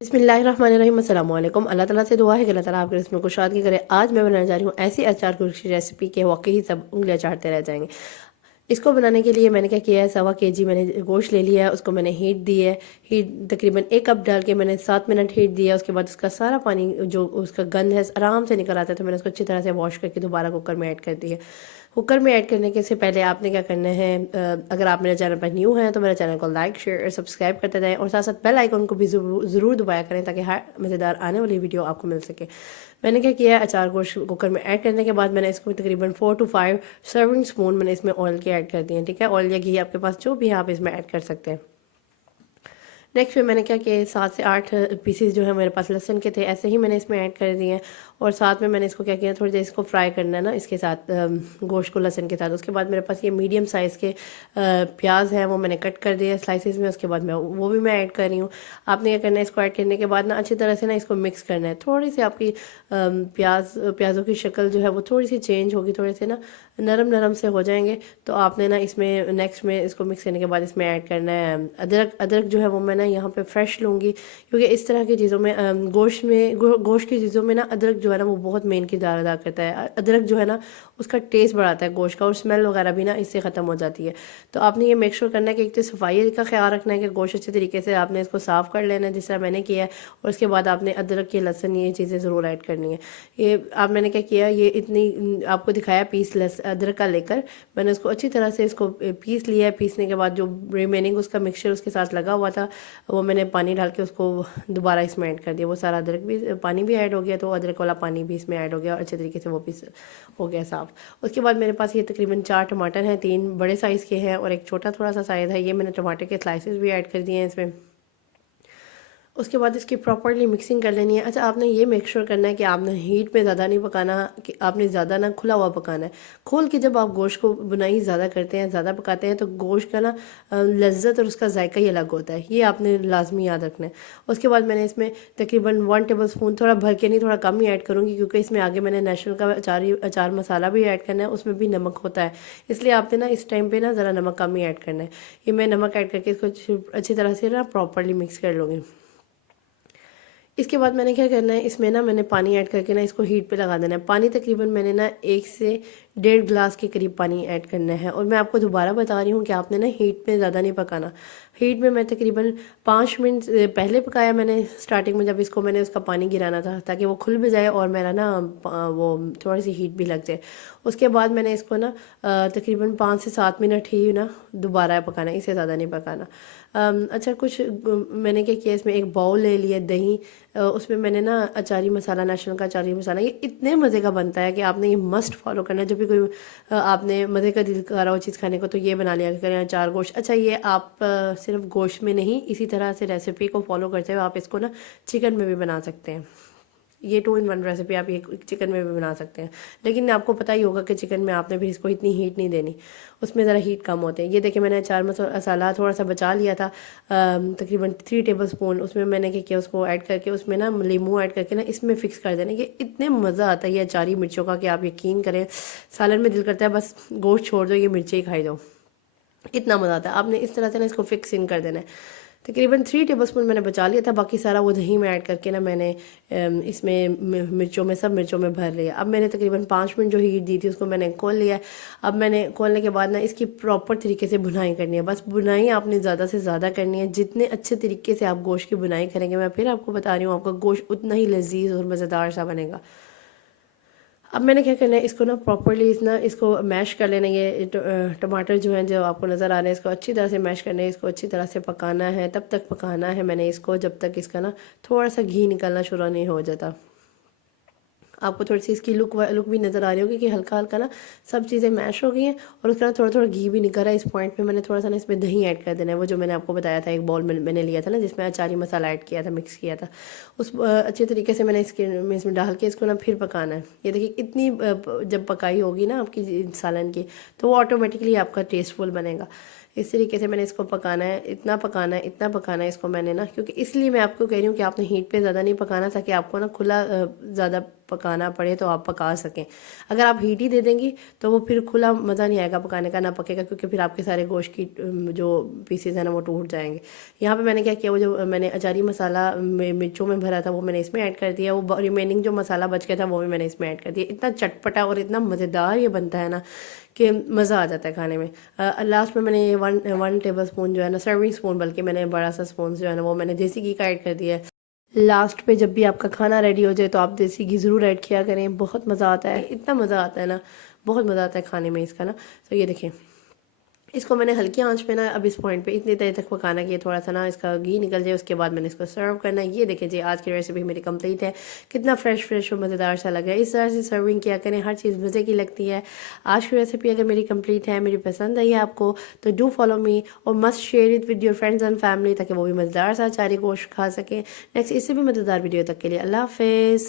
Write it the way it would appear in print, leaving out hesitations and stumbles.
बिस्मिल्लाहिर्रहमानिर्रहीम अस्सलाम वालेकुम। अल्लाह ताला से दुआ है कि अल्लाह ताला आपके रिस्क में कुशादगी करे। आज मैं बनाने जा रही हूँ ऐसी अचार की रेसिपी के वाकई ही सब उंगलियां चाटते रह जाएंगे। इसको बनाने के लिए मैंने क्या किया है, 1.25 kg मैंने गोश्त ले लिया है। उसको मैंने हीट दी है। हीट तकरीबन 1 कप डाल के मैंने 7 मिनट हीट दिया। उसके बाद उसका सारा पानी जो उसका गंद है आराम से निकल आता है, तो मैंने उसको अच्छी तरह से वॉश करके दोबारा कुकर में ऐड कर दिया। कुकर में ऐड करने के से पहले आपने क्या करना है, अगर आप मेरे चैनल पर न्यू हैं तो मेरे चैनल को लाइक शेयर और सब्सक्राइब करते जाएं और साथ साथ बेल आइकन को भी ज़रूर दबाया करें ताकि हर मज़ेदार आने वाली वीडियो आपको मिल सके। मैंने क्या किया है, अचार गोश्त कुकर में ऐड करने के बाद मैंने इसको तकरीबन 4 to 5 सर्विंग स्पून मैंने इसमें ऑयल के ऐड कर दिए हैं। ठीक है, ऑयल या घी आपके पास जो भी है आप इसमें ऐड कर सकते हैं। नेक्स्ट में मैंने क्या किया, 7 से 8 पीसेस जो है मेरे पास लहसुन के थे, ऐसे ही मैंने इसमें ऐड कर दिए हैं। और साथ में मैंने इसको क्या किया, थोड़ी देर इसको फ्राई करना है ना इसके साथ, गोश्त को लहसुन के साथ। उसके बाद मेरे पास ये मीडियम साइज़ के प्याज हैं, वो मैंने कट कर दिया स्लाइसिस में। उसके बाद मैं वो भी मैं ऐड कर रही हूँ। आपने क्या करना है, इसको ऐड करने के बाद ना अच्छी तरह से ना इसको मिक्स करना है। थोड़ी सी आपकी प्याज़ों की शक्ल जो है वो थोड़ी सी चेंज होगी, थोड़े से ना नरम नरम से हो जाएंगे। तो आपने ना इसमें नेक्स्ट में इसको मिक्स करने के बाद इसमें ऐड करना है अदरक। अदरक जो है वो मैं ना यहाँ पे फ्रेश लूँगी, क्योंकि इस तरह की चीज़ों में गोश्त की चीज़ों में ना अदरक जो है ना वो बहुत मेन किरदार अदा करता है। अदरक जो है ना उसका टेस्ट बढ़ाता है गोश्त का, और स्मेल वगैरह भी ना इससे ख़त्म हो जाती है। तो आपने ये मेक श्योर करना है कि एक तो सफाई का ख्याल रखना है कि गोश्त अच्छे तरीके से आपने इसको साफ़ कर लेना है जिस तरह मैंने किया है। और उसके बाद आपने अदरक की लहसुन ये चीज़ें ज़रूर ऐड करनी है। ये आप मैंने क्या किया, ये इतनी आपको दिखाया पीस अदरक का लेकर मैंने उसको अच्छी तरह से इसको पीस लिया है। पीसने के बाद जो रिमेनिंग उसका मिक्सचर उसके साथ लगा हुआ था वो मैंने पानी डाल के उसको दोबारा इसमें ऐड कर दिया। वो सारा अदरक भी पानी भी ऐड हो गया, तो अदरक वाला पानी भी इसमें ऐड हो गया और अच्छे तरीके से वो पीस हो गया साफ़। उसके बाद मेरे पास ये तकरीबन 4 टमाटर हैं, 3 बड़े साइज़ के हैं और एक छोटा थोड़ा सा साइज़ है। ये मैंने टमाटर के स्लाइसेस भी ऐड कर दिए हैं इसमें। उसके बाद इसकी प्रॉपरली मिक्सिंग कर लेनी है। अच्छा, आपने ये मेक श्योर करना है कि आपने हीट पे ज़्यादा नहीं पकाना, कि आपने ज़्यादा ना खुला हुआ पकाना है। खोल के जब आप गोश्त को बुनाई ज़्यादा करते हैं, ज़्यादा पकाते हैं, तो गोश्त का ना लज्जत और उसका जायका ही अलग होता है। ये आपने लाजमी याद रखना है। उसके बाद मैंने इसमें तकरीबन 1 टेबल स्पून, थोड़ा भर के नहीं थोड़ा कम ही ऐड करूँगी, क्योंकि इसमें आगे मैंने नेशनल का अचार मसाला भी ऐड करना है, उसमें भी नमक होता है। इसलिए आपने ना इस टाइम पर ना ज़रा नमक कम ही ऐड करना है। ये मैं नमक ऐड करके इसको अच्छी तरह से ना प्रॉपरली मिक्स कर लूँगी। इसके बाद मैंने क्या करना है, इसमें ना मैंने पानी ऐड करके ना इसको हीट पे लगा देना है। पानी तकरीबन मैंने ना 1 से 1.5 गिलास के करीब पानी ऐड करना है। और मैं आपको दोबारा बता रही हूँ कि आपने ना हीट पे ज़्यादा नहीं पकाना। हीट में मैं तकरीबन 5 मिनट पहले पकाया मैंने स्टार्टिंग में, जब इसको मैंने उसका पानी गिराना था ताकि वो खुल भी जाए और मेरा ना वो थोड़ी सी हीट भी लग जाए। उसके बाद मैंने इसको ना तकरीबन 5 से 7 मिनट ही ना दोबारा पकाना, इससे ज़्यादा नहीं पकाना। अच्छा, कुछ मैंने क्या किया, इसमें एक बाउल ले लिया दही, उसमें मैंने ना अचारी मसाला, नेशनल का अचारी मसाला, ये इतने मज़े का बनता है कि आपने ये मस्ट फॉलो करना है। जब भी कोई आपने मज़े का दिल कर रहा हो चीज़ खाने को तो ये बना लिया करें अचार गोश्त। अच्छा, ये आप सिर्फ गोश्त में नहीं, इसी तरह से रेसिपी को फॉलो करते हुए आप इसको ना चिकन में भी बना सकते हैं। ये 2 in 1 रेसिपी आप ये चिकन में भी बना सकते हैं। लेकिन आपको पता ही होगा कि चिकन में आपने भी इसको इतनी हीट नहीं देनी, उसमें ज़रा हीट कम होते हैं। ये देखिए, मैंने अचार मसाला थोड़ा सा बचा लिया था, तकरीबन 3 टेबल स्पून। उसमें मैंने क्या किया, उसको ऐड करके उसमें ना नींबू ऐड करके ना इसमें फ़िक्स कर देना। ये इतने मज़ा आता है ये अचारी मिर्चों का कि आप यकीन करें, सालन में दिल करता है बस गोश्त छोड़ दो, ये मिर्चें ही खाई जाओ, इतना मज़ा आता है। आपने इस तरह से ना इसको फिक्स इन कर देना है। तकरीबन 3 टेबल स्पून मैंने बचा लिया था, बाकी सारा वो दही में ऐड करके ना मैंने इसमें मिर्चों में, सब मिर्चों में भर लिया। अब मैंने तकरीबन 5 मिनट जो हीट दी थी उसको मैंने खोल लिया। अब मैंने खोलने के बाद ना इसकी प्रॉपर तरीके से बुनाई करनी है। बस बुनाई आपने ज़्यादा से ज़्यादा करनी है। जितने अच्छे तरीके से आप गोश्त की बुनाई करेंगे, मैं फिर आपको बता रही हूँ, आपका गोश्त उतना ही लजीज और मज़ेदार सा बनेगा। अब मैंने क्या करना है, इसको ना प्रॉपरली इसको मैश कर लेना। ये टमाटर जो हैं जो आपको नज़र आ रहे हैं, इसको अच्छी तरह से मैश करना है। इसको अच्छी तरह से पकाना है, तब तक पकाना है मैंने इसको जब तक इसका ना थोड़ा सा घी निकलना शुरू नहीं हो जाता। आपको थोड़ी सी इसकी लुक भी नज़र आ रही होगी कि हल्का हल्का ना सब चीज़ें मैश हो गई हैं और उसका ना थोड़ा थोड़ा घी भी निकल रहा है। इस पॉइंट पे मैंने थोड़ा सा ना इसमें दही ऐड कर देना है। वो जो मैंने आपको बताया था, एक बाउल में मैंने लिया था ना जिसमें अचारी मसाला ऐड किया था, मिक्स किया था, उस अच्छे तरीके से मैंने इसमें डाल के इसको ना फिर पकाना है। ये देखिए, इतनी जब पकाई होगी ना आपकी सालन की, तो वो ऑटोमेटिकली आपका टेस्टफुल बनेगा। इस तरीके से मैंने इसको पकाना है, इतना पकाना है, इतना पकाना है इसको मैंने ना, क्योंकि इसलिए मैं आपको कह रही हूँ कि आपने हीट पे ज़्यादा नहीं पकाना ताकि आपको ना खुला ज़्यादा पकाना पड़े तो आप पका सकें। अगर आप हीट ही दे देंगी तो वो फिर खुला मज़ा नहीं आएगा पकाने का, ना पकेगा, क्योंकि फिर आपके सारे गोश्त की जो पीसेस हैं ना वो टूट जाएंगे। यहाँ पे मैंने क्या किया, वो जो मैंने अचारी मसाला मिर्चों में भरा था वो मैंने इसमें ऐड कर दिया, वो रिमेनिंग जो मसाला बच गया था वो भी मैंने इसमें ऐड कर दिया। इतना चटपटा और इतना मज़ेदार ये बनता है ना कि मज़ा आ जाता है खाने में। लास्ट में मैंने ये वन टेबल स्पून जो है ना, सर्विंग स्पून बल्कि मैंने बड़ा सा स्पून जो है ना वो मैंने देसी घी का ऐड कर दिया है। लास्ट पे जब भी आपका खाना रेडी हो जाए तो आप देसी घी ज़रूर ऐड किया करें, बहुत मज़ा आता है, इतना मज़ा आता है ना, बहुत मज़ा आता है खाने में इसका ना। तो ये देखें, इसको मैंने हल्की आंच पे ना अब इस पॉइंट पे इतनी देर तक पकाना कि थोड़ा सा ना इसका घी निकल जाए, उसके बाद मैंने इसको सर्व करना है। ये देखिए जी, आज की रेसिपी मेरी कंप्लीट है। कितना फ्रेश और मज़ेदार सा लग रहा है। इस तरह से सर्विंग किया करें, हर चीज़ मज़े की लगती है। आज की रेसिपी अगर मेरी कंप्लीट है, मेरी पसंद आई है आपको, तो डू फॉलो मी और must share it with your friends and family, ताकि वो भी मज़ेदार सा अचारी गोश्त खा सकें। नेक्स्ट इससे भी मज़ेदार वीडियो तक के लिए अल्लाह हाफिज़।